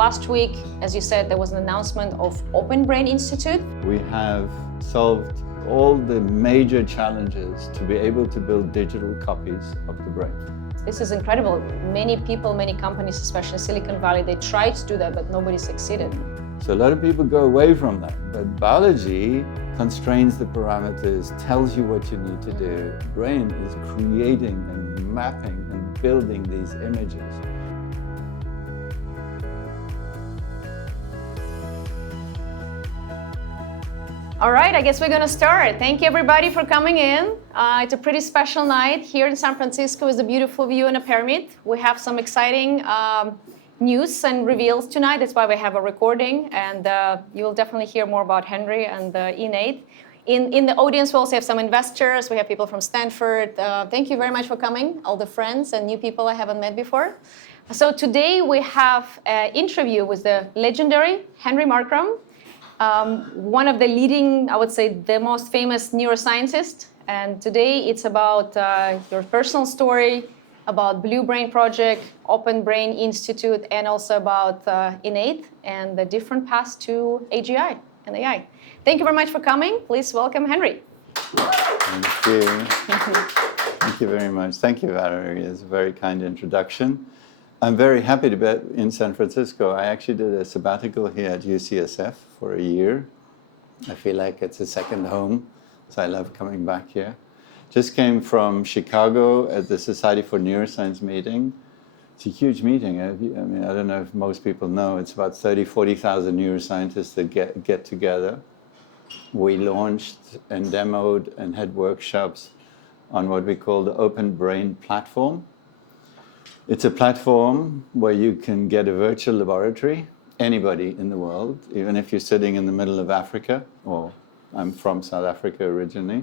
last week, as you said, there was an announcement of Open Brain Institute. We have solved all the major challenges to be able to build digital copies of the brain. This is incredible. Many people, many companies, especially Silicon Valley, they tried to do that, but nobody succeeded. So a lot of people go away from that, but biology constrains the parameters, tells you what you need to do. The brain is creating and mapping and building these images. All right, I guess we're going to start. Thank you, everybody, for coming in. It's a pretty special night here in San Francisco with a beautiful view and a pyramid. We have some exciting news and reveals tonight. That's why we have a recording, and you will definitely hear more about Henry and INAIT. In the audience, we also have some investors. We have people from Stanford. Thank you very much for coming, all the friends and new people I haven't met before. So today we have an interview with the legendary Henry Markram, one of the leading, I would say, the most famous neuroscientist. And today it's about your personal story, about Blue Brain Project, Open Brain Institute, and also about INAIT and the different paths to AGI and AI. Thank you very much for coming. Please welcome Henry. Thank you. Thank you very much. Thank you, Valerie. It's a very kind introduction. I'm very happy to be in San Francisco. I actually did a sabbatical here at UCSF for a year. I feel like it's a second home, so I love coming back here. Just came from Chicago at the Society for Neuroscience meeting. It's a huge meeting. I mean, I don't know if most people know, it's about 40,000 neuroscientists that get together. We launched and demoed and had workshops on what we call the Open Brain Platform. It's a platform where you can get a virtual laboratory, anybody in the world, even if you're sitting in the middle of Africa, or I'm from South Africa originally.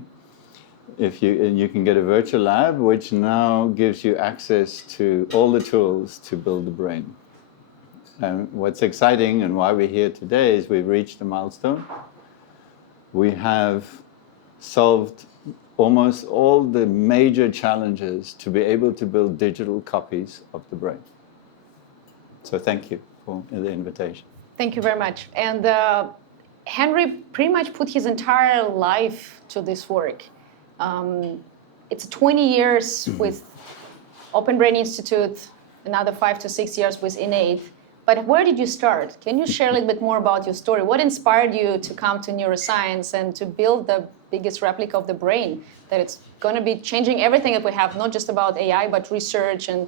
And you can get a virtual lab, which now gives you access to all the tools to build the brain. And what's exciting and why we're here today is we've reached a milestone. We have solved almost all the major challenges to be able to build digital copies of the brain. So thank you for the invitation. Thank you very much. And Henry pretty much put his entire life to this work. It's 20 years with Open Brain Institute, another 5 to 6 years with INAIT. But where did you start? Can you share a little bit more about your story? What inspired you to come to neuroscience and to build the biggest replica of the brain, that it's going to be changing everything that we have, not just about AI, but research, and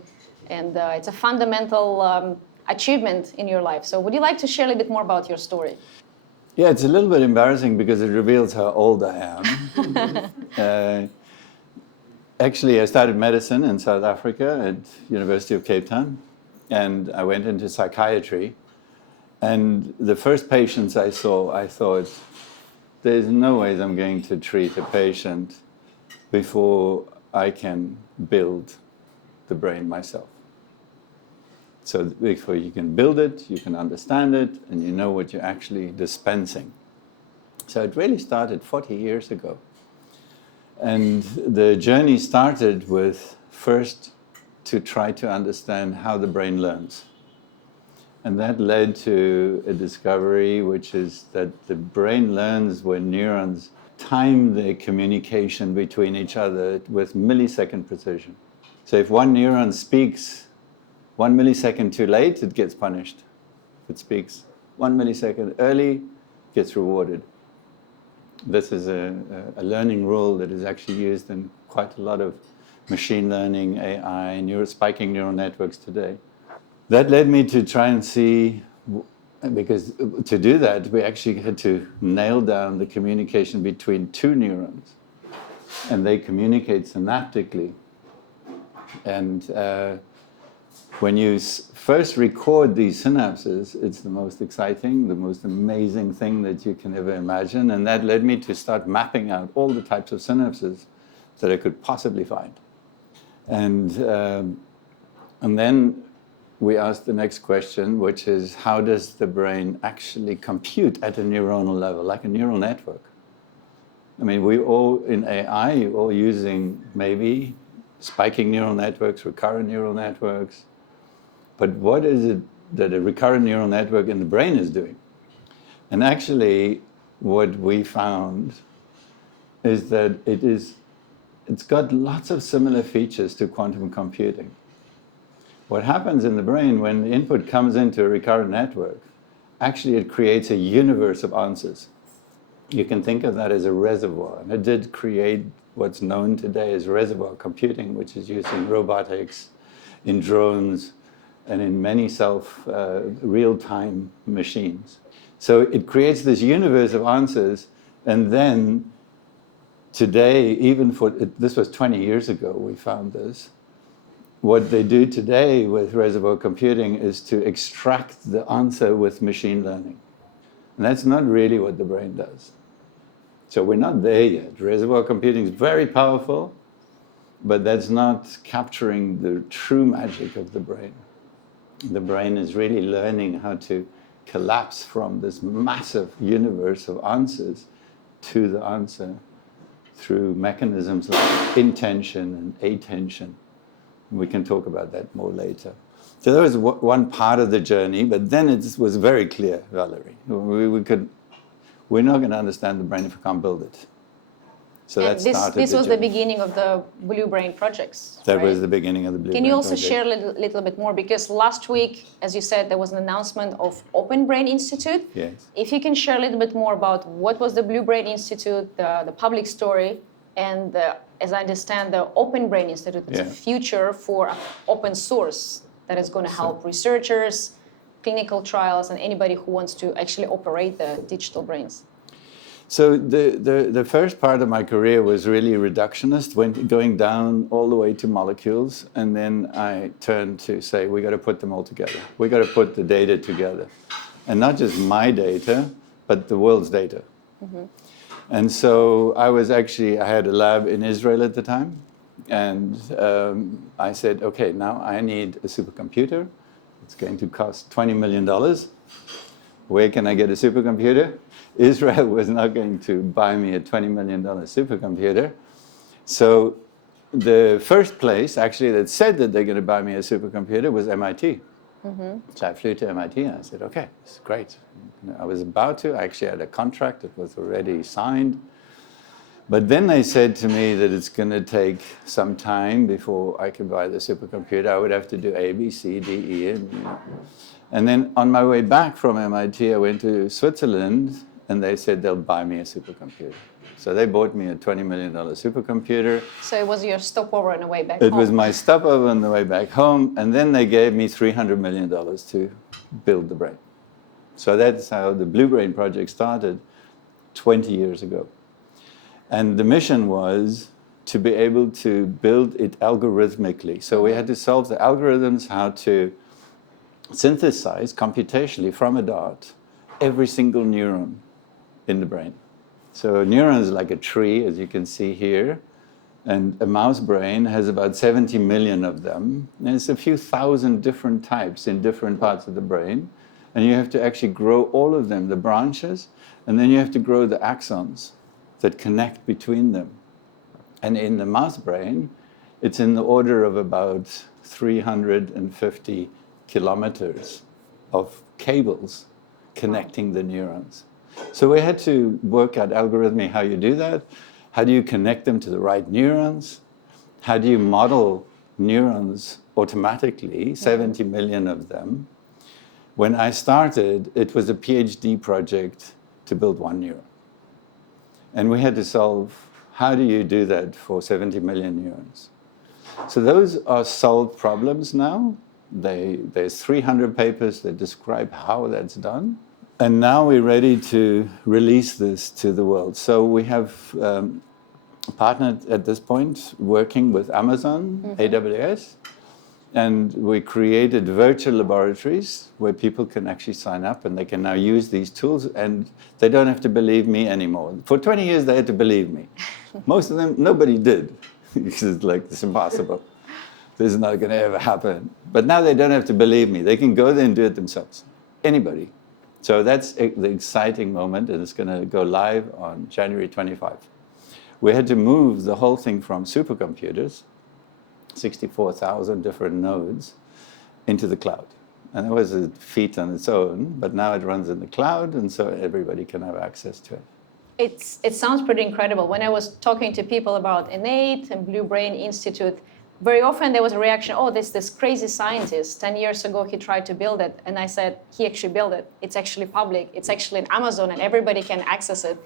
it's a fundamental achievement in your life. So would you like to share a little bit more about your story? Yeah, it's a little bit embarrassing because it reveals how old I am. Actually, I started medicine in South Africa at University of Cape Town, and I went into psychiatry. And the first patients I saw, I thought, there's no way I'm going to treat a patient before I can build the brain myself. So before you can build it, you can understand it, and you know what you're actually dispensing. So it really started 40 years ago. And the journey started with first to try to understand how the brain learns. And that led to a discovery, which is that the brain learns when neurons time their communication between each other with millisecond precision. So if one neuron speaks 1 millisecond too late, it gets punished. If it speaks 1 millisecond early, it gets rewarded. This is a learning rule that is actually used in quite a lot of machine learning, AI, spiking neural networks today. That led me to try and see, because to do that, we actually had to nail down the communication between two neurons. And they communicate synaptically. And when you first record these synapses, it's the most exciting, the most amazing thing that you can ever imagine. And that led me to start mapping out all the types of synapses that I could possibly find. And then we asked the next question, which is, how does the brain actually compute at a neuronal level, like a neural network? I mean, we all, in AI, all using maybe spiking neural networks, recurrent neural networks. But what is it that a recurrent neural network in the brain is doing. And actually, what we found is that it's got lots of similar features to quantum computing. What happens in the brain when the input comes into a recurrent network, actually it creates a universe of answers. You can think of that as a reservoir. And it did create what's known today as reservoir computing, which is used in robotics, in drones, and in many real-time machines. So it creates this universe of answers, and then today, this was 20 years ago we found this, what they do today with reservoir computing is to extract the answer with machine learning. And that's not really what the brain does. So we're not there yet. Reservoir computing is very powerful, but that's not capturing the true magic of the brain. The brain is really learning how to collapse from this massive universe of answers to the answer through mechanisms like intention and attention. We can talk about that more later. So that was one part of the journey, but then it was very clear, Valerie. We're not going to understand the brain if we can't build it. So and this was the beginning of the Blue Brain projects. That was the beginning of the Blue Brain. Can you also project. share a little bit more? Because last week, as you said, there was an announcement of Open Brain Institute. Yes. If you can share a little bit more about what was the Blue Brain Institute, the public story, and as I understand, the Open Brain Institute is a future for open source that is going to help researchers, clinical trials, and anybody who wants to actually operate the digital brains. So the first part of my career was really reductionist, going down all the way to molecules, and then I turned to say, we got to put them all together. We got to put the data together. And not just my data, but the world's data. Mm-hmm. And so I had a lab in Israel at the time, and I said, okay, now I need a supercomputer. It's going to cost $20 million. Where can I get a supercomputer? Israel was not going to buy me a $20 million supercomputer. So the first place, actually, that said that they're going to buy me a supercomputer was MIT. Mm-hmm. So I flew to MIT and I said, okay, this is great. I was about to. I actually had a contract that was already signed. But then they said to me that it's going to take some time before I could buy the supercomputer. I would have to do A, B, C, D, E. And then on my way back from MIT, I went to Switzerland, and they said they'll buy me a supercomputer. So they bought me a $20 million supercomputer. So it was your stopover on the way back home? It was my stopover on the way back home, and then they gave me $300 million to build the brain. So that's how the Blue Brain project started 20 years ago. And the mission was to be able to build it algorithmically. So we had to solve the algorithms, how to synthesize computationally from a dot every single neuron in the brain. So a neuron is like a tree, as you can see here, and a mouse brain has about 70 million of them. And it's a few thousand different types in different parts of the brain. And you have to actually grow all of them, the branches, and then you have to grow the axons that connect between them. And in the mouse brain, it's in the order of about 350 kilometers of cables connecting the neurons. So we had to work out algorithmically how you do that. How do you connect them to the right neurons? How do you model neurons automatically, 70 million of them? When I started, it was a PhD project to build one neuron. And we had to solve, how do you do that for 70 million neurons? So those are solved problems now. There's 300 papers that describe how that's done. And now we're ready to release this to the world. So we have partnered at this point working with Amazon, AWS, and we created virtual laboratories where people can actually sign up and they can now use these tools, and they don't have to believe me anymore. For 20 years, they had to believe me. Most of them, nobody did. It's like, it's impossible. This is not going to ever happen. But now they don't have to believe me. They can go there and do it themselves. Anybody. So that's the exciting moment, and it's going to go live on January 25. We had to move the whole thing from supercomputers, 64,000 different nodes, into the cloud. And it was a feat on its own, but now it runs in the cloud, and so everybody can have access to it. It sounds pretty incredible. When I was talking to people about INAIT and Blue Brain Institute, very often there was a reaction, oh, this crazy scientist, 10 years ago he tried to build it. And I said, he actually built it. It's actually public. It's actually in Amazon and everybody can access it.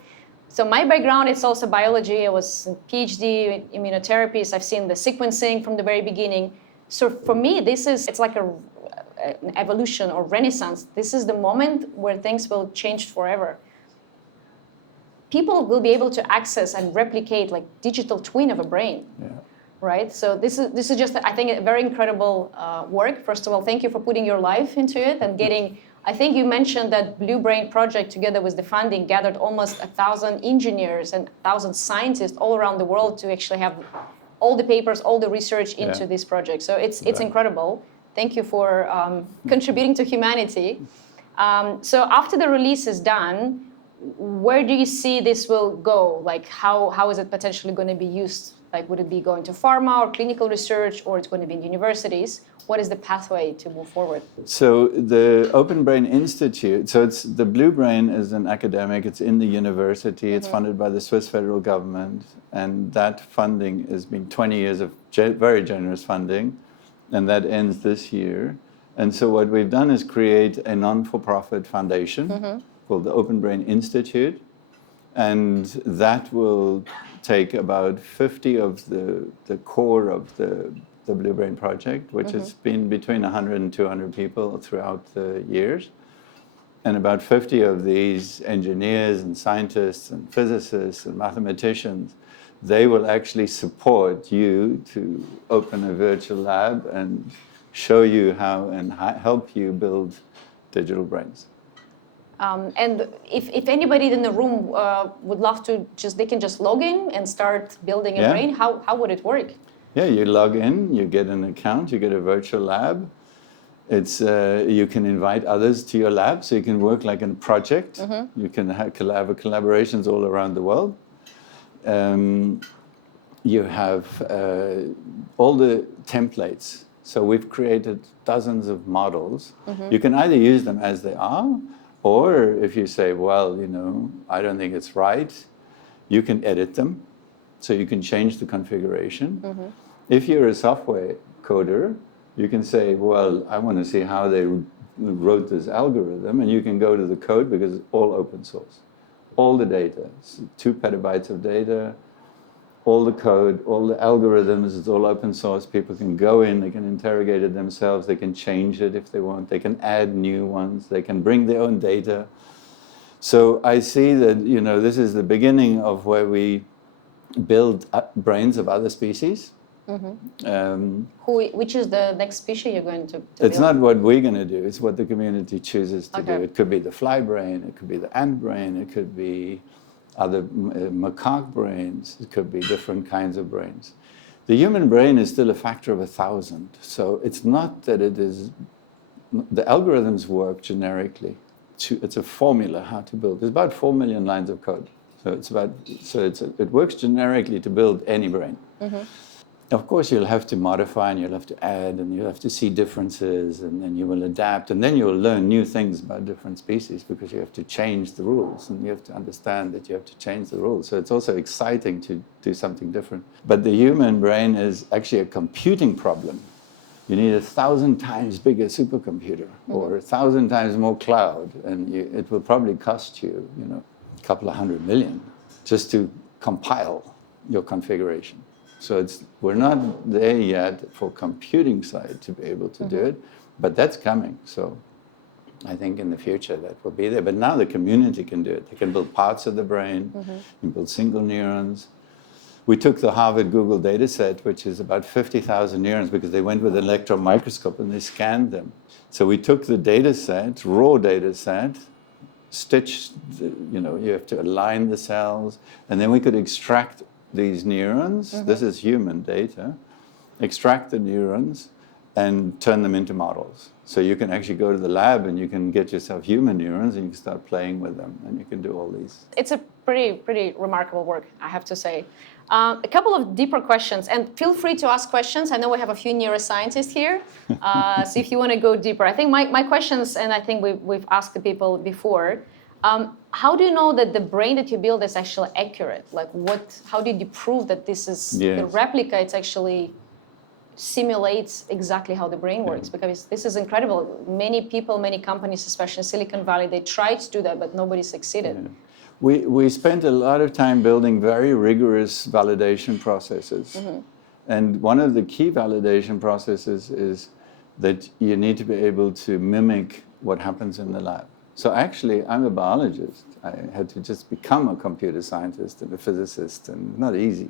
So my background is also biology. I was a PhD in immunotherapies. I've seen the sequencing from the very beginning. So for me, it's like an evolution or renaissance. This is the moment where things will change forever. People will be able to access and replicate like digital twin of a brain. Yeah. Right? So this is just, I think, a very incredible work. First of all, thank you for putting your life into it and getting, I think you mentioned that Blue Brain project together with the funding gathered almost 1,000 engineers and 1,000 scientists all around the world to actually have all the papers, all the research into this project. So it's incredible. Thank you for contributing to humanity. So after the release is done, where do you see this will go? Like how is it potentially going to be used? Like, would it be going to pharma or clinical research, or it's going to be in universities? What is the pathway to move forward? So the Open Brain Institute, so it's the Blue Brain is an academic, it's in the university, it's funded by the Swiss federal government, and that funding has been 20 years of very generous funding, and that ends this year. And so what we've done is create a non-for-profit foundation called the Open Brain Institute, and that will take about 50 of the core of the Blue Brain project, which has been between 100 and 200 people throughout the years. And about 50 of these engineers and scientists and physicists and mathematicians, they will actually support you to open a virtual lab and show you how and help you build digital brains. And if anybody in the room would love to, they can just log in and start building a brain, how would it work? Yeah, you log in, you get an account, you get a virtual lab. It's you can invite others to your lab, so you can work like in a project. You can have collaborations all around the world. You have all the templates. So we've created dozens of models. You can either use them as they are, or if you say, well, I don't think it's right, you can edit them. So you can change the configuration. If you're a software coder, you can say, well, I want to see how they wrote this algorithm, and you can go to the code because it's all open source. All the data, it's 2 petabytes of data, all the code, all the algorithms, it's all open source. People can go in, they can interrogate it themselves, they can change it if they want, they can add new ones, they can bring their own data. So I see that, this is the beginning of where we build brains of other species. Which is the next species you're going to It's build? not what we're going to do, it's what the community chooses to do. It could be the fly brain, it could be the ant brain, it could be other macaque brains, it could be different kinds of brains. The human brain is still a factor of 1,000, so it's not that it is, the algorithms work generically. It's a formula how to build. There's about 4 million lines of code. So it works generically to build any brain. Of course, you'll have to modify and you'll have to add and you'll have to see differences and then you will adapt and then you'll learn new things about different species because you have to change the rules and you have to understand that you have to change the rules. So it's also exciting to do something different. But the human brain is actually a computing problem. You need 1,000 times bigger supercomputer or 1,000 times more cloud, and it will probably cost you, a couple of $100 million just to compile your configuration. So we're not there yet for computing side to be able to do it, but that's coming. So I think in the future that will be there. But now the community can do it. They can build parts of the brain, and build single neurons. We took the Harvard Google data set, which is about 50,000 neurons, because they went with an electron microscope and they scanned them. So we took the data set, raw data set, stitched, you have to align the cells, and then we could extract these neurons. This is human data. Extract the neurons and turn them into models. So you can actually go to the lab and you can get yourself human neurons and you can start playing with them and you can do all these. It's a pretty remarkable work, I have to say. A couple of deeper questions, and feel free to ask questions. I know we have a few neuroscientists here, so if you want to go deeper. I think my questions, and I think we've asked the people before, how do you know that the brain that you build is actually accurate? Like how did you prove that this is the replica, it's actually simulates exactly how the brain works? Because this is incredible. Many people, many companies, especially in Silicon Valley, they tried to do that, but nobody succeeded. Yeah. We spent a lot of time building very rigorous validation processes. And one of the key validation processes is that you need to be able to mimic what happens in the lab. So actually, I'm a biologist. I had to just become a computer scientist and a physicist, and not easy.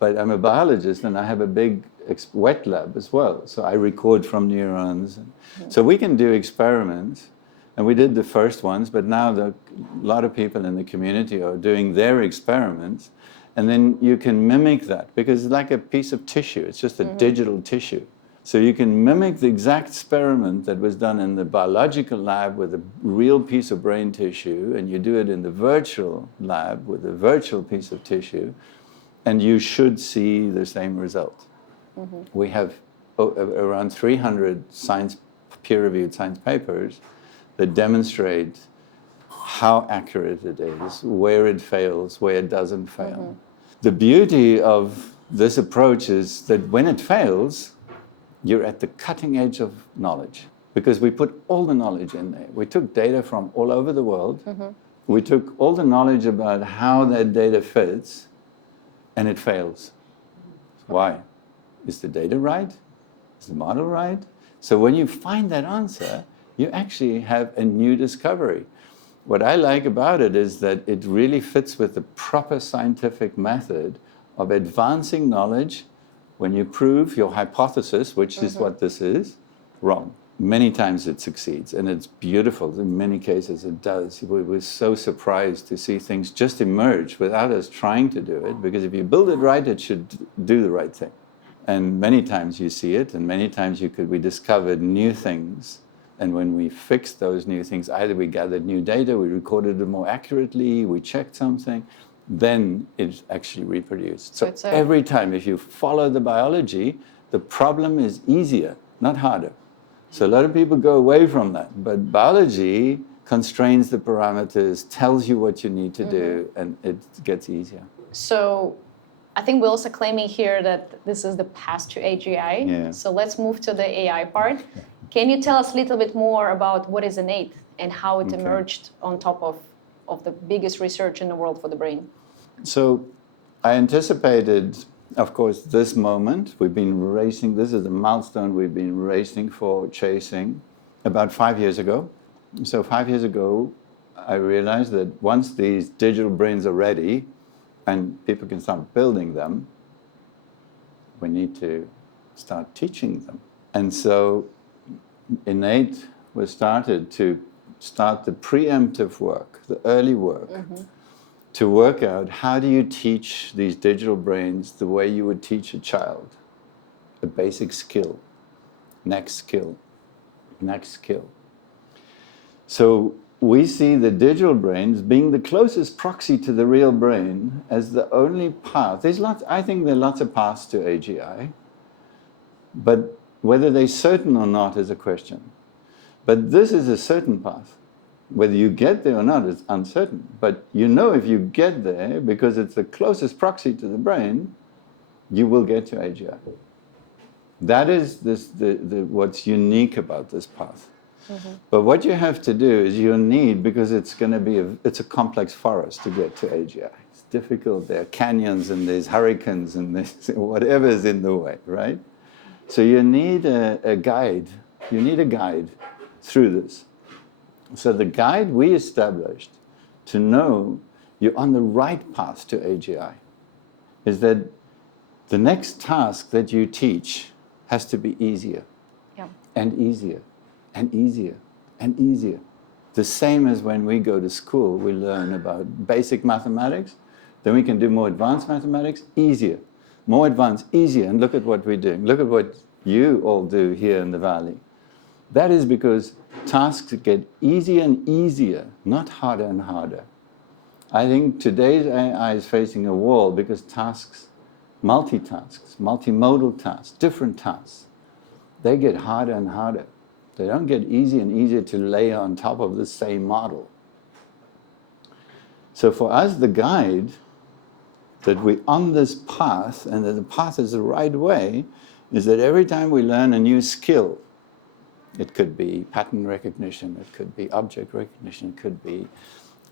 But I'm a biologist, and I have a big wet lab as well. So I record from neurons. So we can do experiments. And we did the first ones, but now a lot of people in the community are doing their experiments. And then you can mimic that, because it's like a piece of tissue. It's just a digital tissue. So you can mimic the exact experiment that was done in the biological lab with a real piece of brain tissue, and you do it in the virtual lab with a virtual piece of tissue, and you should see the same result. We have around 300 peer-reviewed science papers that demonstrate how accurate it is, where it fails, where it doesn't fail. The beauty of this approach is that when it fails, you're at the cutting edge of knowledge, because we put all the knowledge in there. We took data from all over the world. We took all the knowledge about how that data fits, and it fails. Why? Is the data right? Is the model right? So when you find that answer, you actually have a new discovery. What I like about it is that it really fits with the proper scientific method of advancing knowledge when you prove your hypothesis, which is what this is, wrong. Many times it succeeds, and it's beautiful. In many cases it does. We were so surprised to see things just emerge without us trying to do it, because if you build it right, it should do the right thing. And many times you see it, and many times we discovered new things. And when we fixed those new things, either we gathered new data, we recorded it more accurately, we checked something, then it's actually reproduced. So every time, if you follow the biology, the problem is easier, not harder. So a lot of people go away from that. But biology constrains the parameters, tells you what you need to do, and it gets easier. So I think we're also claiming here that this is the path to AGI. Yeah. So let's move to the AI part. Can you tell us a little bit more about what is INAIT and how it emerged on top of the biggest research in the world for the brain? So I anticipated, of course, this moment. We've been racing. This is the milestone we've been racing for, chasing, about 5 years ago. So 5 years ago, I realized that once these digital brains are ready and people can start building them, we need to start teaching them. And so INAIT was started to start the preemptive work, the early work, to work out how do you teach these digital brains the way you would teach a child, a basic skill, next skill, next skill. So we see the digital brains being the closest proxy to the real brain as the only path. I think there are lots of paths to AGI, but whether they're certain or not is a question. But this is a certain path. Whether you get there or not is uncertain. But you know if you get there, because it's the closest proxy to the brain, you will get to AGI. That is what's unique about this path. But what you have to do is because it's a complex forest to get to AGI. It's difficult. There are canyons and there's hurricanes and there's whatever is in the way, right? So you need a guide. You need a guide through this. So the guide we established to know you're on the right path to AGI is that the next task that you teach has to be easier, and easier, and easier, and easier. The same as when we go to school, we learn about basic mathematics, then we can do more advanced mathematics, easier. More advanced, easier, and look at what we're doing. Look at what you all do here in the Valley. That is because tasks get easier and easier, not harder and harder. I think today's AI is facing a wall because tasks multitasks, multimodal tasks, different tasks, they get harder and harder. They don't get easier and easier to lay on top of the same model. So for us, the guide that we're on this path, and that the path is the right way, is that every time we learn a new skill, it could be pattern recognition, it could be object recognition, it could be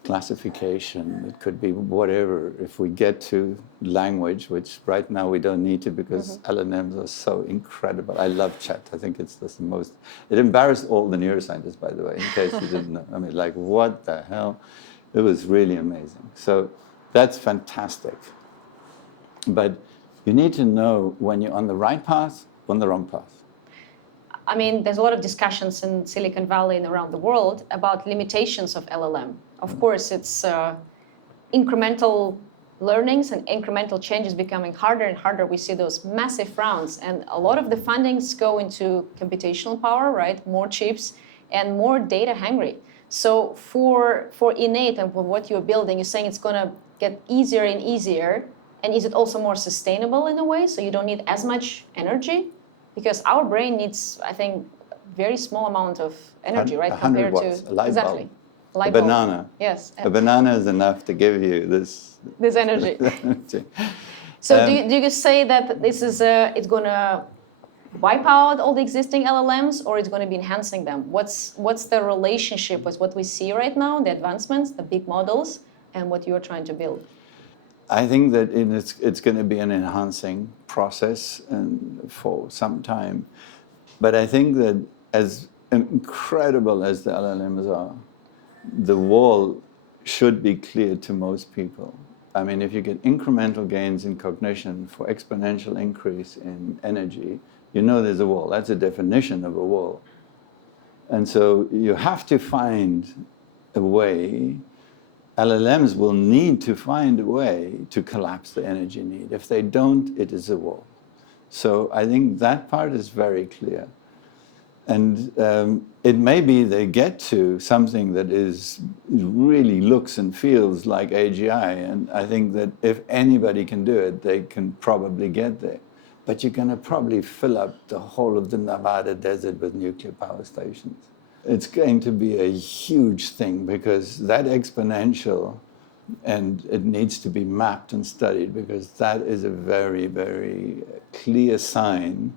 classification, it could be whatever. If we get to language, which right now we don't need to because LLMs are so incredible. I love chat. I think it's the most, it embarrassed all the neuroscientists, by the way, in case you didn't know. I mean, like, what the hell? It was really amazing. So that's fantastic. But you need to know when you're on the right path, on the wrong path. I mean, there's a lot of discussions in Silicon Valley and around the world about limitations of LLM. Of course, it's incremental learnings and incremental changes becoming harder and harder. We see those massive rounds, and a lot of the fundings go into computational power, right? More chips and more data hungry. So for INAIT and for what you're building, you're saying it's going to get easier and easier. And is it also more sustainable in a way, so you don't need as much energy? Because our brain needs, I think, very small amount of energy, right? 100 watts, a light exactly. bulb. Light A bulb. banana. Yes. A banana is enough to give you this energy. energy. So do you say that this is it's going to wipe out all the existing LLMs, or it's going to be enhancing them? What's the relationship with what we see right now, the advancements, the big models, and what you're trying to build? I think that it's going to be an enhancing process and for some time. But I think that as incredible as the LLMs are, the wall should be clear to most people. I mean, if you get incremental gains in cognition for exponential increase in energy, you know there's a wall. That's a definition of a wall. And so you have to find a way. LLMs will need to find a way to collapse the energy need. If they don't, it is a wall. So I think that part is very clear. And it may be they get to something that really looks and feels like AGI. And I think that if anybody can do it, they can probably get there. But you're going to probably fill up the whole of the Nevada desert with nuclear power stations. It's going to be a huge thing because that exponential, and it needs to be mapped and studied because that is a very, very clear sign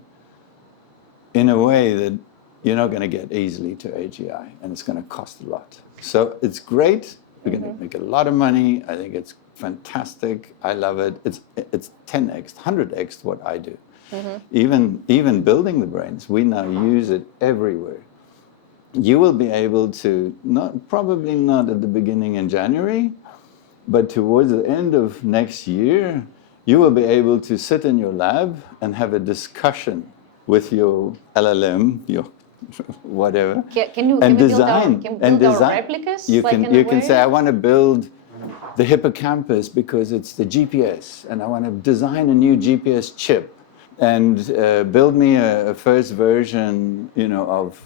in a way that you're not going to get easily to AGI, and it's going to cost a lot. So it's great. We're going to make a lot of money. I think it's fantastic. I love it. It's 10x, 100x what I do. Even building the brains, we now use it everywhere. You will be able to, probably not at the beginning in January, but towards the end of next year, you will be able to sit in your lab and have a discussion with your LLM, your whatever. Can we build our replicas? You can say, I want to build the hippocampus because it's the GPS, and I want to design a new GPS chip, and build me a first version, of,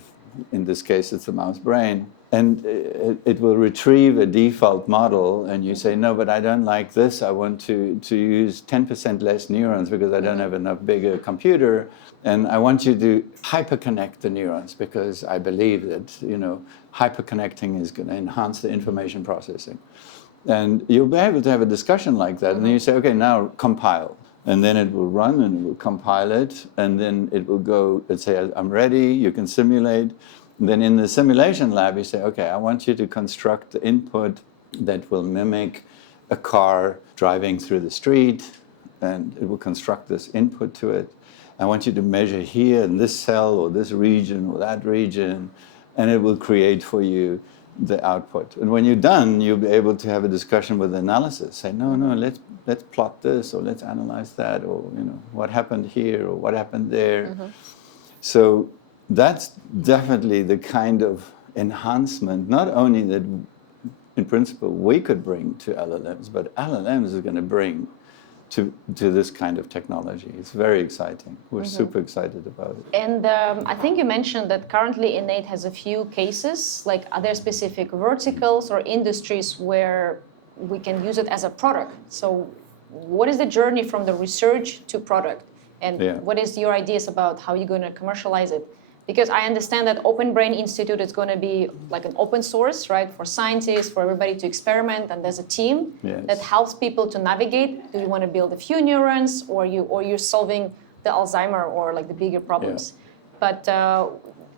in this case, it's the mouse brain. And it will retrieve a default model, and you say, no, but I don't like this. I want to use 10% less neurons because I don't have enough bigger computer. And I want you to hyperconnect the neurons because I believe that, hyperconnecting is going to enhance the information processing. And you'll be able to have a discussion like that. And then you say, okay, now compile. And then it will run and it will compile it. And then it will go, let's say, I'm ready, you can simulate. And then in the simulation lab, you say, okay, I want you to construct the input that will mimic a car driving through the street. And it will construct this input to it. I want you to measure here in this cell or this region or that region. And it will create for you the output. And when you're done, you'll be able to have a discussion with the analysis. Say, no, let's plot this, or let's analyze that, or what happened here, or what happened there. So that's definitely the kind of enhancement, not only that in principle we could bring to LLMs, but LLMs are going to bring to this kind of technology. It's very exciting. We're super excited about it. And I think you mentioned that currently INAIT has a few cases. Like, are there specific verticals or industries where we can use it as a product? So what is the journey from the research to product? And Yeah. what is your ideas about how you're going to commercialize it? Because I understand that Open Brain Institute is going to be like an open source, right, for scientists, for everybody to experiment, and there's a team Yes. that helps people to navigate. Do you want to build a few neurons, or you're solving the Alzheimer or like the bigger problems? But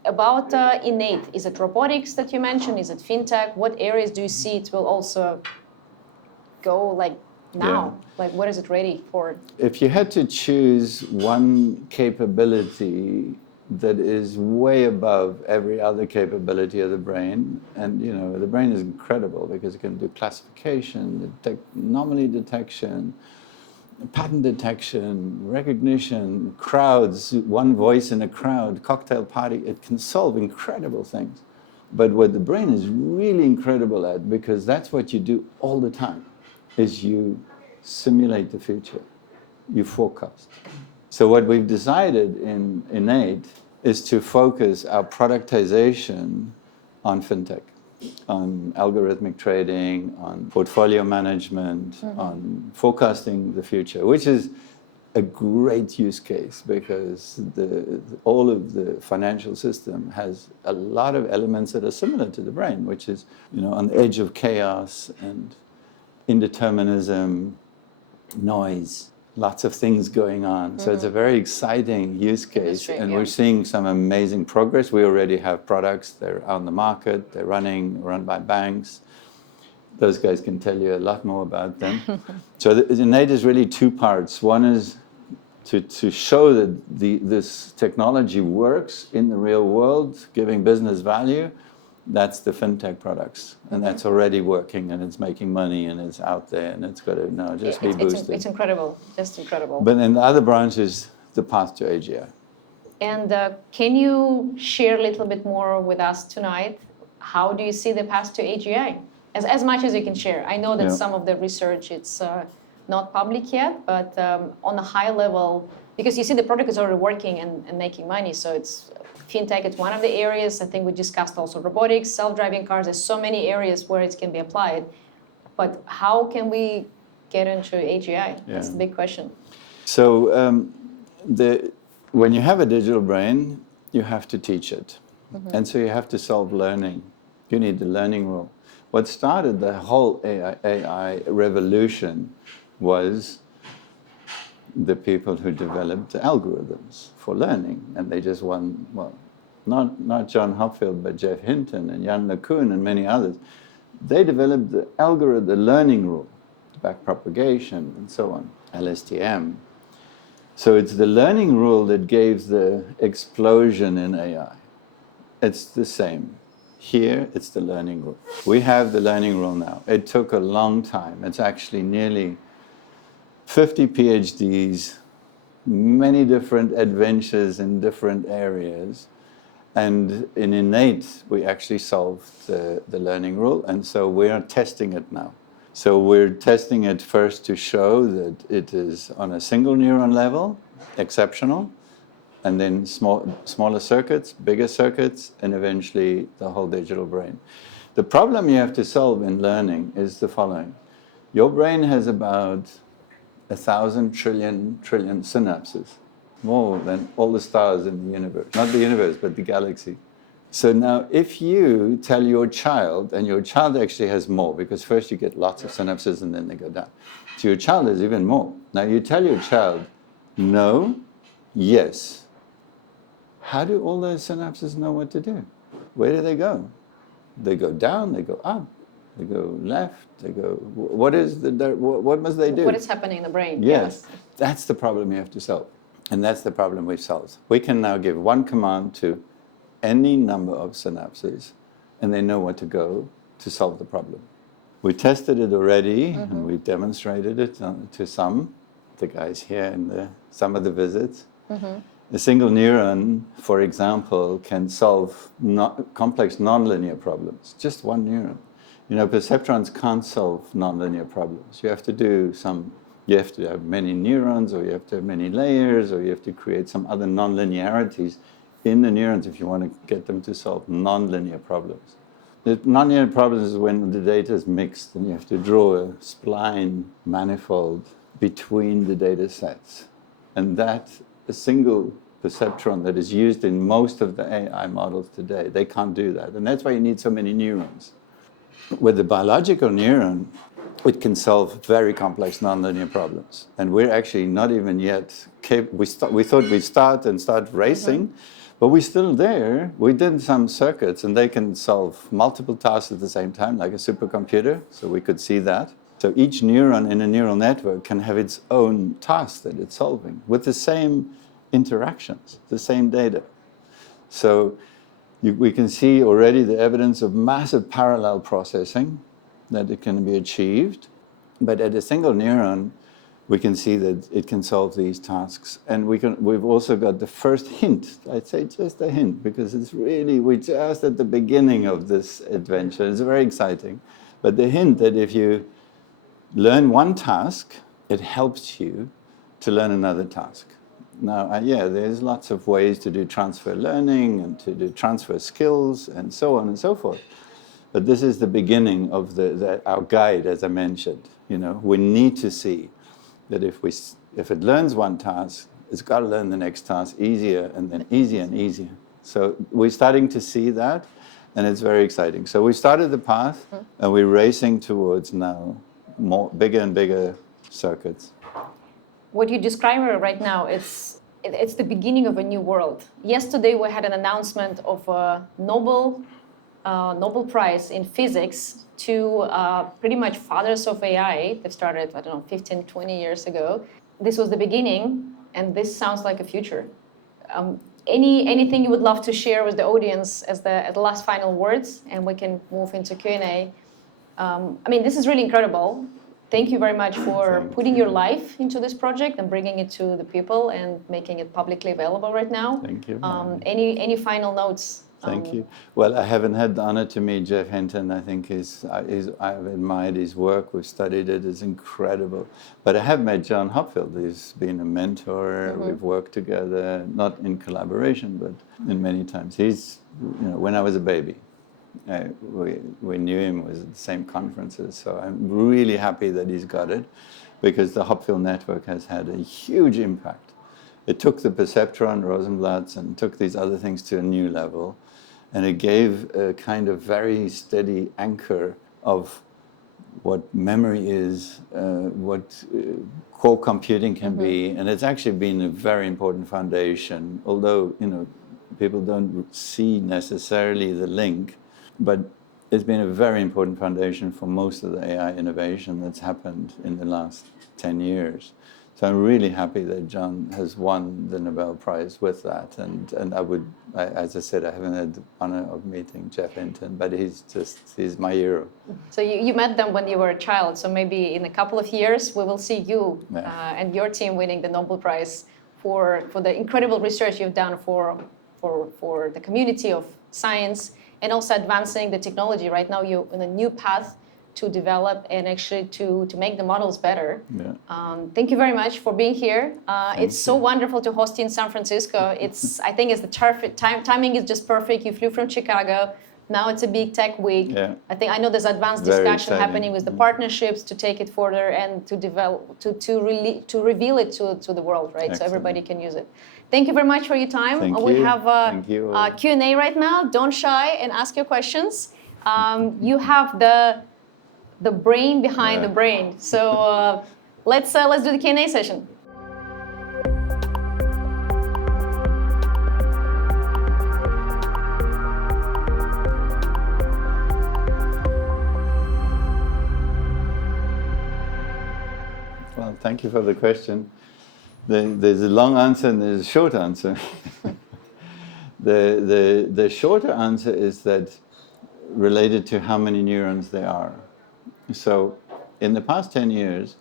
about INAIT, is it robotics that you mentioned? Is it fintech? What areas do you see it will also go like now? Like what is it ready for? If you had to choose one capability that is way above every other capability of the brain, and you know, the brain is incredible because it can do classification, anomaly detection, pattern detection, recognition, crowds, one voice in a crowd, cocktail party, it can solve incredible things. But what the brain is really incredible at, because that's what you do all the time, is you simulate the future, you forecast. So what we've decided in INAIT is to focus our productization on fintech, on algorithmic trading, on portfolio management, on forecasting the future, which is a great use case because all of the financial system has a lot of elements that are similar to the brain, which is, you know, on the edge of chaos and indeterminism, noise, lots of things going on. So it's a very exciting use case, and we're seeing some amazing progress. We already have products, they're on the market, they're run by banks. Those guys can tell you a lot more about them. So the INAIT is really two parts. One is to show that this technology works in the real world, giving business value. That's the fintech products, and that's already working, and it's making money, and it's out there, and it's got to now just be boosted. It's incredible, just incredible. But then the other branch is the path to AGI. And can you share a little bit more with us tonight? How do you see the path to AGI? As much as you can share. I know that some of the research, it's not public yet, but on a high level, because you see the product is already working and making money, so it's fintech, it's one of the areas. I think we discussed also robotics, self-driving cars. There's so many areas where it can be applied. But how can we get into AGI? That's the big question. So when you have a digital brain, you have to teach it. And so you have to solve learning. You need the learning rule. What started the whole AI revolution was the people who developed algorithms for learning, and they just won, well, not John Hopfield, but Jeff Hinton and Jan LeCun and many others. They developed the algorithm, the learning rule, backpropagation and so on, LSTM. So it's the learning rule that gave the explosion in AI. It's the same. Here, it's the learning rule. We have the learning rule now. It took a long time. It's actually nearly 50 PhDs, many different adventures in different areas. And in INAIT, we actually solved the learning rule, and so we are testing it now. So we're testing it first to show that it is on a single neuron level, exceptional, and then smaller circuits, bigger circuits, and eventually the whole digital brain. The problem you have to solve in learning is the following. Your brain has about 1,000 trillion synapses, more than all the stars in the universe. Not the universe, but the galaxy. So now if you tell your child, and your child actually has more, because first you get lots of synapses and then they go down. So your child has even more. Now you tell your child, no, yes. How do all those synapses know what to do? Where do they go? They go down, they go up. They go left, they go, what must they do? What is happening in the brain? Yes, that's the problem you have to solve. And that's the problem we've solved. We can now give one command to any number of synapses, and they know what to go to solve the problem. We tested it already, and we demonstrated it to some, the guys here in some of the visits. A single neuron, for example, can solve complex nonlinear problems, just one neuron. You know, perceptrons can't solve nonlinear problems. You have to have many neurons, or you have to have many layers, or you have to create some other nonlinearities in the neurons if you want to get them to solve nonlinear problems. The nonlinear problems is when the data is mixed and you have to draw a spline manifold between the data sets. And that a single perceptron that is used in most of the AI models today, they can't do that. And that's why you need so many neurons. With the biological neuron, it can solve very complex nonlinear problems. And we're actually not even yet capable. We thought we'd start racing, but we're still there. We did some circuits, and they can solve multiple tasks at the same time, like a supercomputer. So we could see that. So each neuron in a neural network can have its own task that it's solving with the same interactions, the same data. So we can see already the evidence of massive parallel processing that it can be achieved. But at a single neuron, we can see that it can solve these tasks. And we've also got the first hint, I'd say just a hint, because we're just at the beginning of this adventure. It's very exciting. But the hint that if you learn one task, it helps you to learn another task. Now, there's lots of ways to do transfer learning and to do transfer skills and so on and so forth. But this is the beginning of our guide, as I mentioned. We need to see that if it learns one task, it's got to learn the next task easier and then easier and easier. So we're starting to see that, and it's very exciting. So we started the path, and we're racing towards now bigger and bigger circuits. What you describe right now, it's the beginning of a new world. Yesterday we had an announcement of a Nobel Prize in physics to pretty much fathers of AI. They started, 15, 20 years ago. This was the beginning, and this sounds like a future. Anything you would love to share with the audience as the last final words, and we can move into Q&A. This is really incredible. Thank you very much for putting your life into this project and bringing it to the people and making it publicly available right now. Thank you. Any final notes? Thank you. Well, I haven't had the honor to meet Jeff Hinton. I think I've admired his work. We've studied it. It's incredible. But I have met John Hopfield. He's been a mentor. We've worked together, not in collaboration, but in many times. He's, when I was a baby, we knew him, was at the same conferences. So I'm really happy that he's got it, because the Hopfield network has had a huge impact. It took the perceptron, Rosenblatt's, and took these other things to a new level. And it gave a kind of very steady anchor of what memory is, what core computing can be. And it's actually been a very important foundation, although, people don't see necessarily the link. But it's been a very important foundation for most of the AI innovation that's happened in the last 10 years. So I'm really happy that John has won the Nobel Prize with that. And as I said, I haven't had the honor of meeting Jeff Hinton, but he's my hero. So you met them when you were a child. So maybe in a couple of years, we will see you and your team winning the Nobel Prize for the incredible research you've done for the community of science, and also advancing the technology. Right now, you're in a new path to develop and actually to make the models better. Thank you very much for being here. It's so wonderful to host you in San Francisco. I think it's the perfect timing is just perfect. You flew from Chicago. Now it's a big tech week. I know there's advanced discussion happening with the partnerships to take it further and to develop, to reveal it to the world, right? Excellent. So everybody can use it. Thank you very much for your time. We have a Q&A right now. Don't shy and ask your questions. You have the brain behind the brain. So let's do the Q&A session. Well, thank you for the question. There's a long answer and there's a short answer. The shorter answer is that related to how many neurons there are. So in the past 10 years,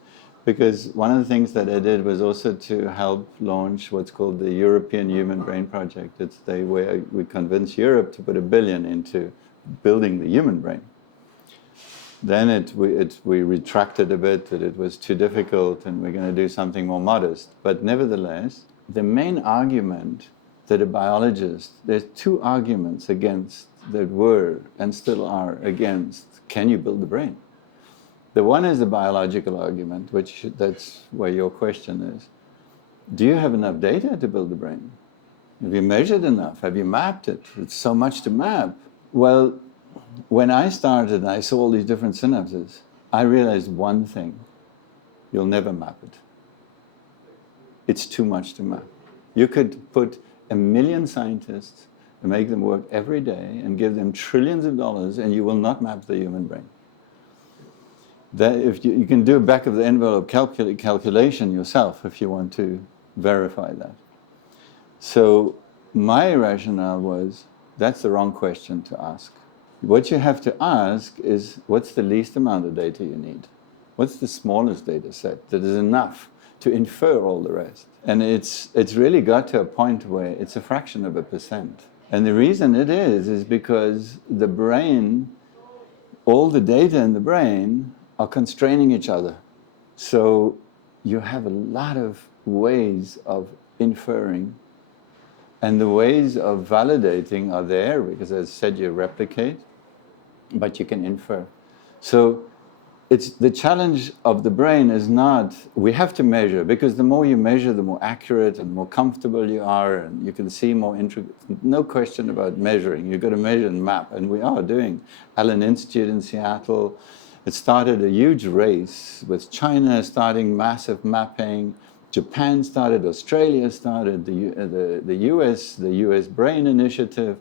because one of the things that I did was also to help launch what's called the European Human Brain Project. It's where we convinced Europe to put $1 billion into building the human brain. Then we retracted a bit, that it was too difficult and we're going to do something more modest. But nevertheless, the main argument that a biologist, there's two arguments against, that were and still are against, can you build the brain? The one is the biological argument, that's where your question is. Do you have enough data to build the brain? Have you measured enough? Have you mapped it? It's so much to map. Well, when I started and I saw all these different synapses, I realized one thing: you'll never map it. It's too much to map. You could put 1 million scientists and make them work every day and give them trillions of dollars, and you will not map the human brain. That if you can do a back of the envelope calculation yourself if you want to verify that. So my rationale was, that's the wrong question to ask. What you have to ask is, what's the least amount of data you need? What's the smallest data set that is enough to infer all the rest? And it's really got to a point where it's a fraction of a percent. And the reason it is because the brain, all the data in the brain are constraining each other. So you have a lot of ways of inferring, and the ways of validating are there, because as I said, you replicate, but you can infer. So it's the challenge of the brain is not, we have to measure, because the more you measure, the more accurate and more comfortable you are, and you can see more intricate. No question about measuring. You've got to measure and map, and we are doing. Allen Institute in Seattle, it started a huge race with China starting massive mapping. Japan started, Australia started, the US Brain Initiative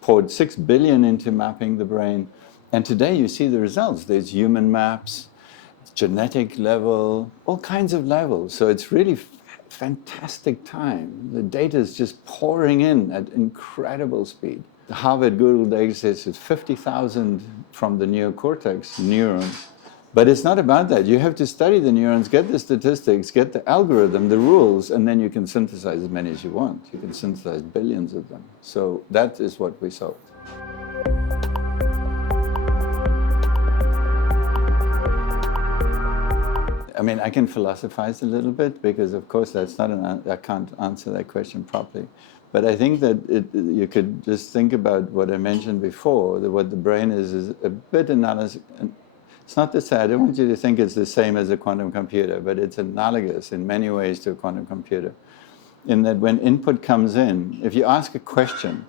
poured $6 billion into mapping the brain. And today you see the results. There's human maps, genetic level, all kinds of levels. So it's really fantastic time. The data is just pouring in at incredible speed. The Harvard Google data says it's 50,000 from the neocortex neurons. But it's not about that. You have to study the neurons, get the statistics, get the algorithm, the rules, and then you can synthesize as many as you want. You can synthesize billions of them. So that is what we solved. I mean, I can philosophize a little bit, because of course that's not I can't answer that question properly. But I think that you could just think about what I mentioned before, that what the brain is a bit analogous. It's not to say, I don't want you to think it's the same as a quantum computer, but it's analogous in many ways to a quantum computer. In that when input comes in, if you ask a question,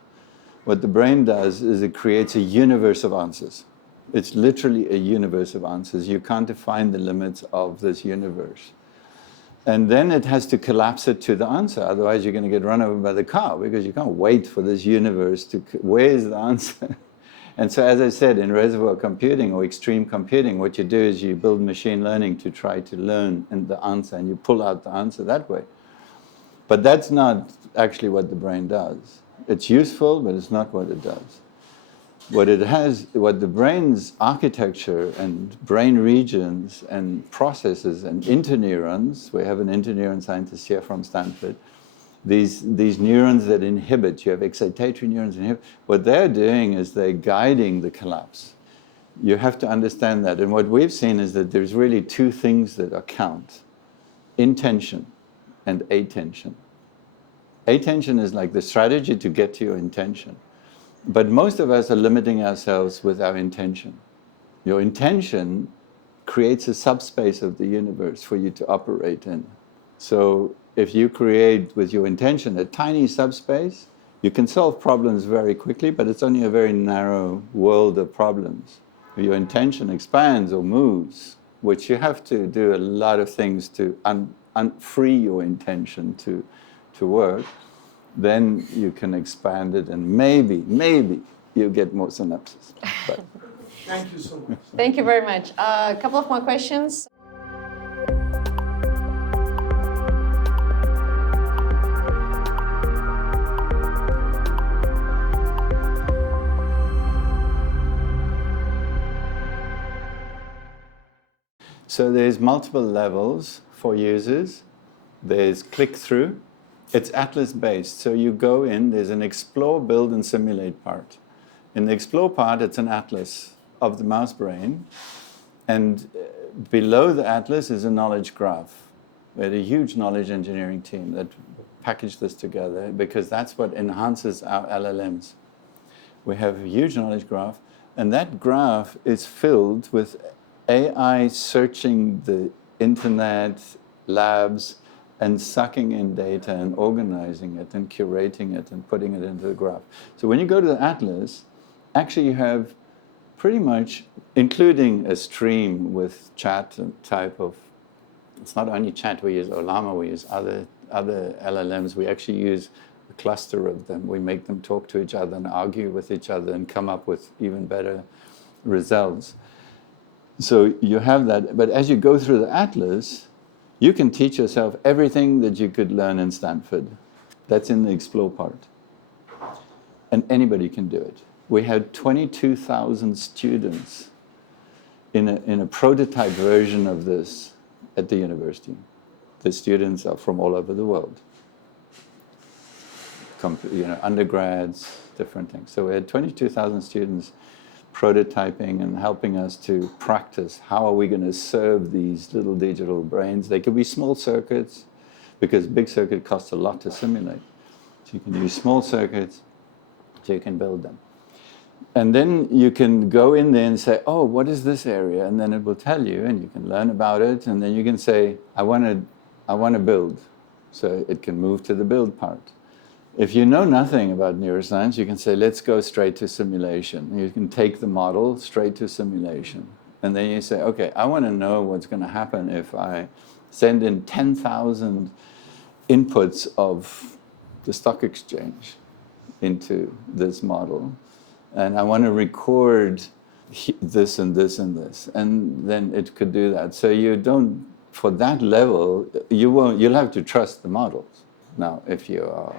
what the brain does is it creates a universe of answers. It's literally a universe of answers. You can't define the limits of this universe. And then it has to collapse it to the answer. Otherwise, you're going to get run over by the car, because you can't wait for this universe to, where's the answer? And so, as I said, in reservoir computing or extreme computing, what you do is you build machine learning to try to learn the answer, and you pull out the answer that way. But that's not actually what the brain does. It's useful, but it's not what it does. What the brain's architecture and brain regions and processes and interneurons, we have an interneuron scientist here from Stanford, these neurons that inhibit, you have excitatory neurons inhibit, what they're doing is they're guiding the collapse. You have to understand that. And what we've seen is that there's really two things that count: intention and attention. Attention is like the strategy to get to your intention. But most of us are limiting ourselves with our intention. Your intention creates a subspace of the universe for you to operate in. So if you create with your intention a tiny subspace, you can solve problems very quickly, but it's only a very narrow world of problems. If your intention expands or moves, which you have to do a lot of things to free your intention to work, then you can expand it, and maybe you get more synapses. But. Thank you so much. Thank you very much. A couple of more questions. So there's multiple levels for users. There's click-through. It's atlas-based, so you go in, there's an explore, build, and simulate part. In the explore part, it's an atlas of the mouse brain, and below the atlas is a knowledge graph. We had a huge knowledge engineering team that packaged this together, because that's what enhances our LLMs. We have a huge knowledge graph, and that graph is filled with AI searching the internet, labs, and sucking in data and organizing it and curating it and putting it into the graph. So when you go to the atlas, actually you have pretty much, including a stream with chat and type of, it's not only chat, we use Olama, we use other LLMs, we actually use a cluster of them. We make them talk to each other and argue with each other and come up with even better results. So you have that, but as you go through the atlas, you can teach yourself everything that you could learn in Stanford. That's in the explore part. And anybody can do it. We had 22,000 students in a prototype version of this at the university. The students are from all over the world. Undergrads, different things. So we had 22,000 students prototyping and helping us to practice how are we going to serve these little digital brains. They could be small circuits, because big circuit costs a lot to simulate. So you can use small circuits, so you can build them. And then you can go in there and say, oh, what is this area? And then it will tell you, and you can learn about it, and then you can say, I want to build. So it can move to the build part. If you know nothing about neuroscience, you can say, let's go straight to simulation. You can take the model straight to simulation. And then you say, okay, I want to know what's going to happen if I send in 10,000 inputs of the stock exchange into this model. And I want to record this and this and this. And then it could do that. So you don't, for that level, you'll have to trust the models. Now, if you are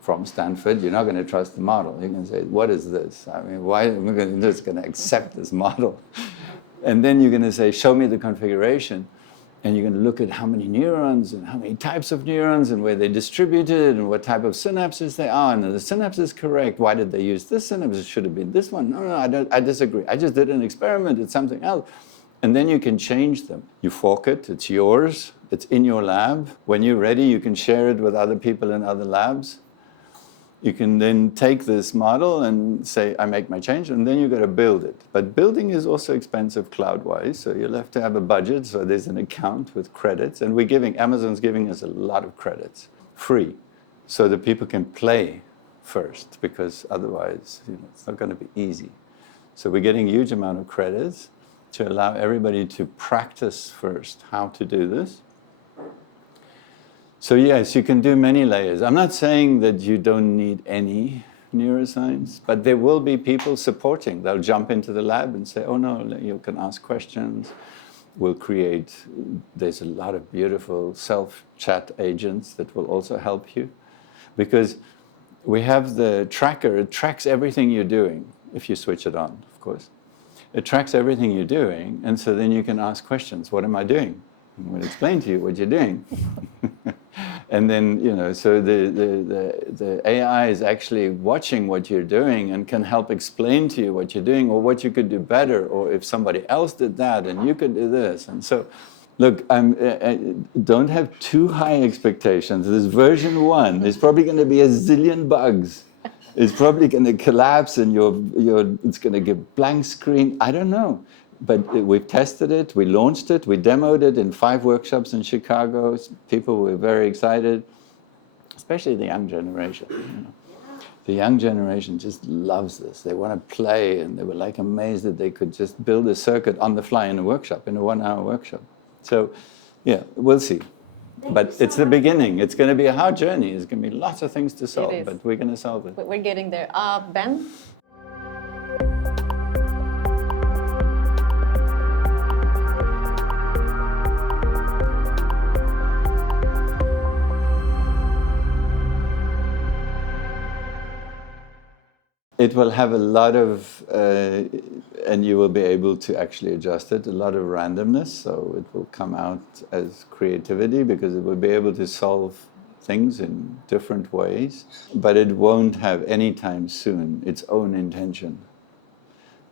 from Stanford, you're not going to trust the model. You're going to say, what is this? I mean, why am I just going to accept this model? And then you're going to say, show me the configuration. And you're going to look at how many neurons and how many types of neurons and where they're distributed and what type of synapses they are. And the synapse is correct. Why did they use this synapse? It should have been this one. No, I disagree. I just did an experiment. It's something else. And then you can change them. You fork it. It's yours. It's in your lab. When you're ready, you can share it with other people in other labs. You can then take this model and say, I make my change, and then you've got to build it. But building is also expensive cloud-wise, so you'll have to have a budget, so there's an account with credits, and Amazon's giving us a lot of credits, free, so that people can play first, because otherwise, it's not going to be easy. So we're getting a huge amount of credits to allow everybody to practice first how to do this. So yes, you can do many layers. I'm not saying that you don't need any neuroscience, but there will be people supporting. They'll jump into the lab and say, oh no, you can ask questions. We'll create, there's a lot of beautiful self-chat agents that will also help you. Because we have the tracker, it tracks everything you're doing, if you switch it on, of course. It tracks everything you're doing, and so then you can ask questions. What am I doing? And we'll explain to you what you're doing. And then, so the AI is actually watching what you're doing and can help explain to you what you're doing or what you could do better, or if somebody else did that and you could do this. And so, look, I don't have too high expectations. This version 1, there's probably going to be a zillion bugs. It's probably going to collapse and it's going to give blank screen. I don't know. But we've tested it, we launched it, we demoed it in 5 workshops in Chicago. People were very excited, especially the young generation. The young generation just loves this. They want to play, and they were like amazed that they could just build a circuit on the fly in a workshop, in a 1-hour workshop. So, yeah, we'll see. But it's the beginning. It's going to be a hard journey. There's going to be lots of things to solve, but we're going to solve it. We're getting there. Ben? It will have a lot of, and you will be able to actually adjust it, a lot of randomness, so it will come out as creativity because it will be able to solve things in different ways, but it won't have anytime soon its own intention.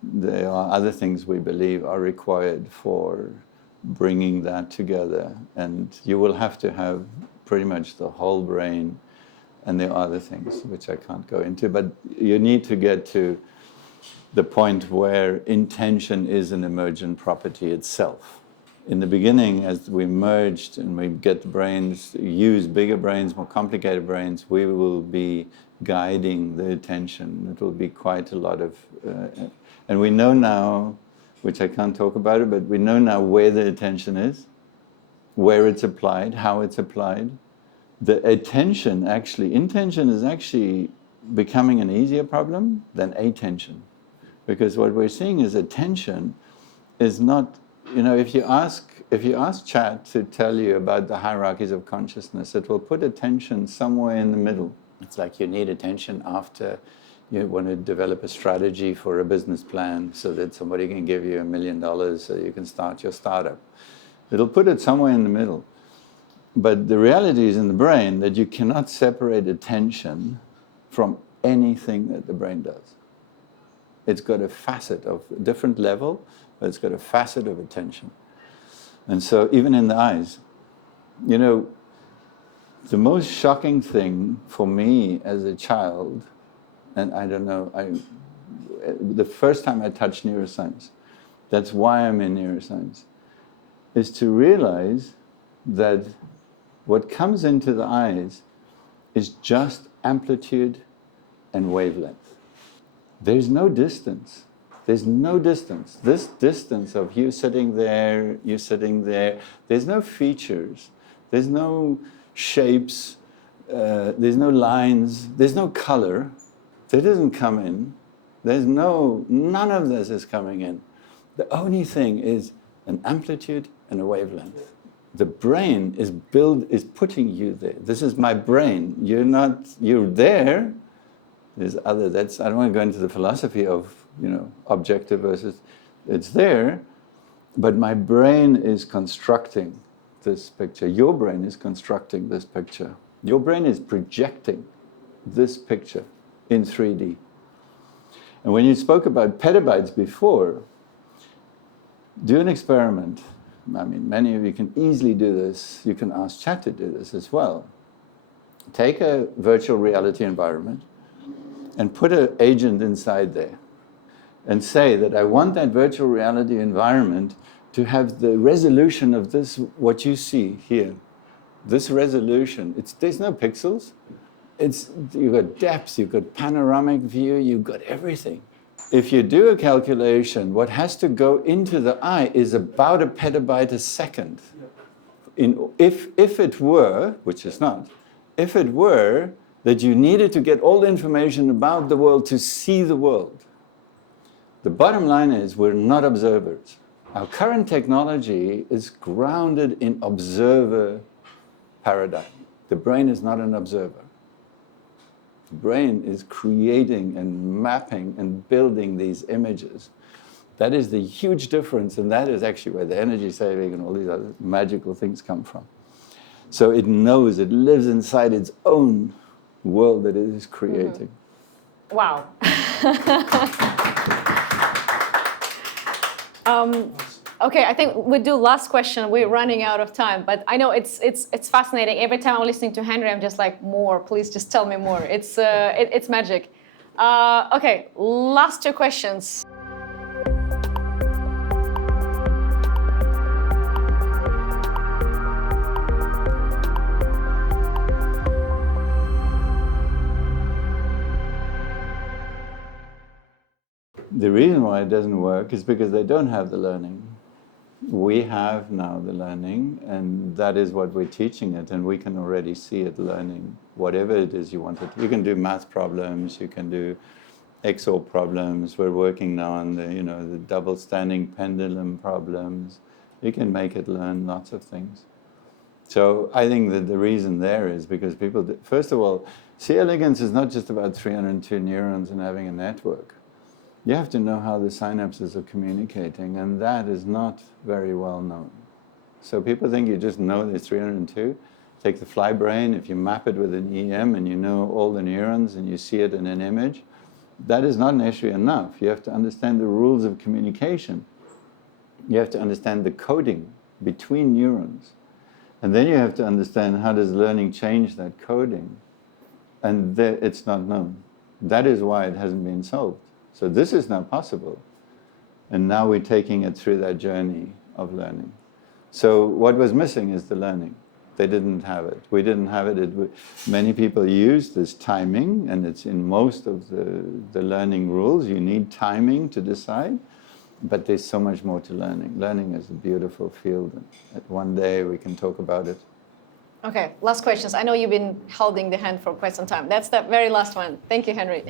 There are other things we believe are required for bringing that together, and you will have to have pretty much the whole brain. And there are other things which I can't go into, but you need to get to the point where intention is an emergent property itself. In the beginning, as we merged and we get the brains, use bigger brains, more complicated brains, we will be guiding the attention. It will be quite a lot of, and we know now, which I can't talk about it, but we know now where the attention is, where it's applied, how it's applied. The attention actually, intention is actually becoming an easier problem than attention. Because what we're seeing is attention is not, if you ask chat to tell you about the hierarchies of consciousness, it will put attention somewhere in the middle. It's like you need attention after you want to develop a strategy for a business plan so that somebody can give you $1 million so you can start your startup. It'll put it somewhere in the middle. But the reality is in the brain that you cannot separate attention from anything that the brain does. It's got a facet of a different level, but it's got a facet of attention. And so even in the eyes, the most shocking thing for me as a child, and I don't know, the first time I touched neuroscience, that's why I'm in neuroscience, is to realize that what comes into the eyes is just amplitude and wavelength. There's no distance. There's no distance. This distance of you sitting there, there's no features, there's no shapes, there's no lines, there's no color. That doesn't come in. None of this is coming in. The only thing is an amplitude and a wavelength. The brain is putting you there. This is my brain. You're there. There's I don't want to go into the philosophy of, objective versus, it's there, but my brain is constructing this picture. Your brain is constructing this picture. Your brain is projecting this picture in 3D. And when you spoke about petabytes before, do an experiment. I mean, many of you can easily do this. You can ask chat to do this as well. Take a virtual reality environment and put an agent inside there and say that I want that virtual reality environment to have the resolution of this, what you see here. This resolution, there's no pixels. You've got depth, you've got panoramic view, you've got everything. If you do a calculation, what has to go into the eye is about a petabyte a second. If it were, which is not, if it were that you needed to get all the information about the world to see the world, the bottom line is we're not observers. Our current technology is grounded in observer paradigm. The brain is not an observer. The brain is creating and mapping and building these images. That is the huge difference, and that is actually where the energy saving and all these other magical things come from. So it knows, it lives inside its own world that it is creating. Mm-hmm. Wow. Okay, I think we'll do last question. We're running out of time, but I know it's fascinating. Every time I'm listening to Henry, I'm just like, more, please just tell me more. It's magic. Okay, last two questions. The reason why it doesn't work is because they don't have the learning. We have now the learning, and that is what we're teaching it, and we can already see it learning whatever it is you want it. You can do math problems, you can do XOR problems. We're working now on the double standing pendulum problems. You can make it learn lots of things. So I think that the reason there is because people, first of all, C. elegans is not just about 302 neurons and having a network. You have to know how the synapses are communicating, and that is not very well known. So people think you just know there's 302. Take the fly brain, if you map it with an EM and you know all the neurons and you see it in an image, that is not necessarily enough. You have to understand the rules of communication. You have to understand the coding between neurons. And then you have to understand how does learning change that coding. And it's not known. That is why it hasn't been solved. So this is now possible. And now we're taking it through that journey of learning. So what was missing is the learning. They didn't have it. We didn't have it. Many people use this timing, and it's in most of the learning rules. You need timing to decide, but there's so much more to learning. Learning is a beautiful field, and one day we can talk about it. Okay, last questions. I know you've been holding the hand for quite some time. That's the very last one. Thank you, Henry.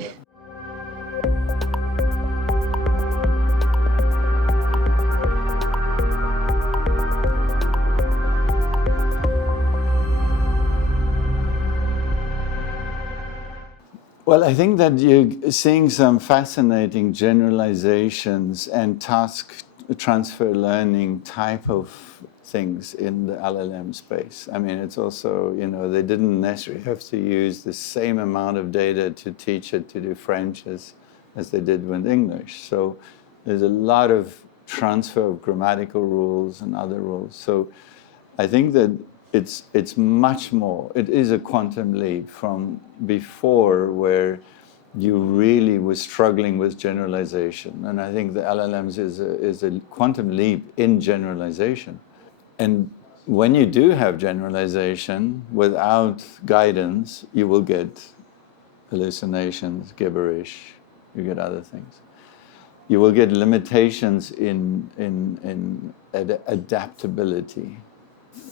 Well, I think that you're seeing some fascinating generalizations and task transfer learning type of things in the LLM space. I mean, it's also, they didn't necessarily have to use the same amount of data to teach it to do French as they did with English. So there's a lot of transfer of grammatical rules and other rules. So I think that it's much more. It is a quantum leap from before, where you really were struggling with generalization. And I think the LLMs is a quantum leap in generalization. And when you do have generalization without guidance, you will get hallucinations, gibberish, you get other things. You will get limitations in adaptability.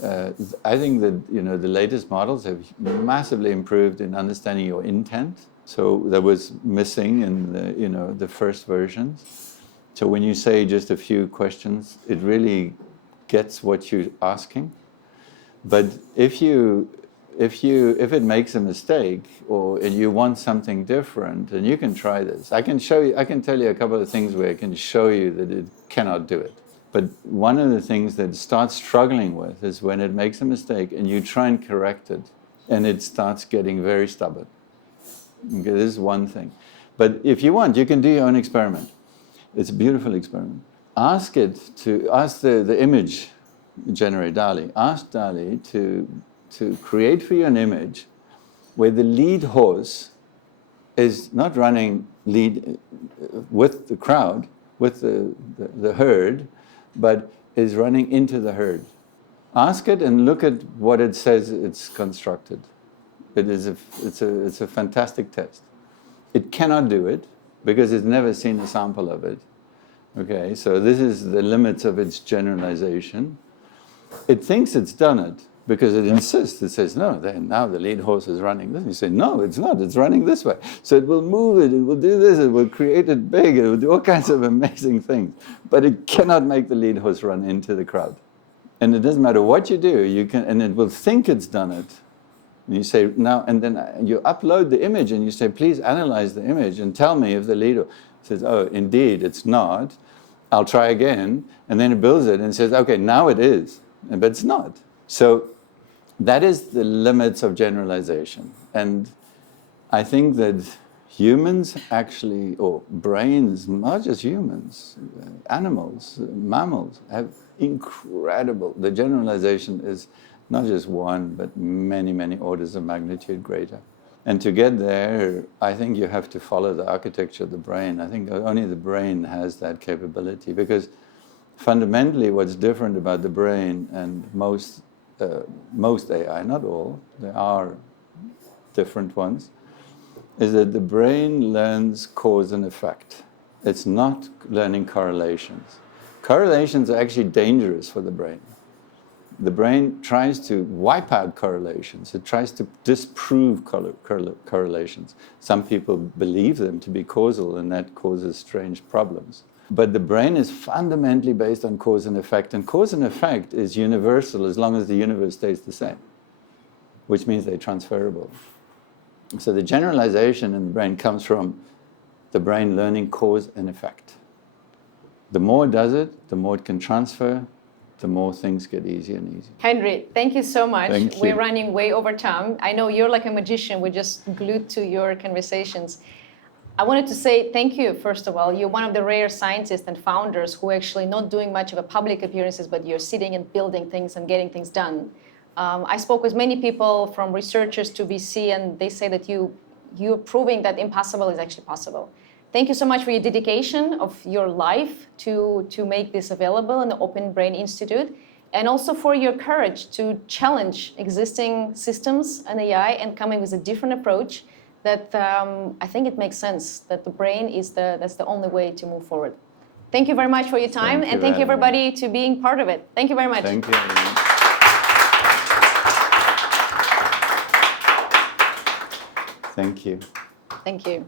I think that the latest models have massively improved in understanding your intent. So that was missing in the first versions. So when you say just a few questions, it really gets what you're asking. But if it makes a mistake, or you want something different, and you can try this. I can tell you a couple of things where I can show you that it cannot do it. But one of the things that it starts struggling with is when it makes a mistake and you try and correct it, and it starts getting very stubborn. Okay, this is one thing. But if you want, you can do your own experiment. It's a beautiful experiment. Ask the image generator, DALL-E. Ask DALL-E to create for you an image where the lead horse is not running lead with the crowd, with the herd, but is running into the herd. Ask it and look at what it says it's constructed. It's a fantastic test. It cannot do it because it's never seen a sample of it. Okay, so this is the limits of its generalization. It thinks it's done it because it insists. It says, no, now the lead horse is running this. You say, no, it's not. It's running this way. So it will move it. It will do this. It will create it big. It will do all kinds of amazing things. But it cannot make the lead horse run into the crowd. And it doesn't matter what you do. And it will think it's done it. And you say, now, and then you upload the image and you say, please analyze the image and tell me if the lead horse says, oh, indeed, it's not. I'll try again. And then it builds it and says, okay, now it is. But it's not. So that is the limits of generalization. And I think that humans actually, or brains, not just humans, animals, mammals, have incredible, the generalization is not just one, but many, many orders of magnitude greater. And to get there, I think you have to follow the architecture of the brain. I think only the brain has that capability, because fundamentally what's different about the brain and most AI, not all, there are different ones, is that the brain learns cause and effect. It's not learning correlations. Correlations are actually dangerous for the brain. The brain tries to wipe out correlations. It tries to disprove correlations. Some people believe them to be causal, and that causes strange problems. But the brain is fundamentally based on cause and effect, and cause and effect is universal as long as the universe stays the same, which means they're transferable. So the generalization in the brain comes from the brain learning cause and effect. The more it does it, the more it can transfer, the more things get easier and easier. Henry, thank you so much. Thank you. We're running way over time. I know you're like a magician. We're just glued to your conversations. I wanted to say thank you, first of all. You're one of the rare scientists and founders who are actually not doing much of a public appearances, but you're sitting and building things and getting things done. I spoke with many people, from researchers to VC, and they say that you're proving that impossible is actually possible. Thank you so much for your dedication of your life to make this available in the Open Brain Institute, and also for your courage to challenge existing systems and AI and coming with a different approach that I think it makes sense that the brain is that's the only way to move forward. Thank you very much for your time, and thank you everybody to being part of it. Thank you very much. Thank you. Thank you. Thank you.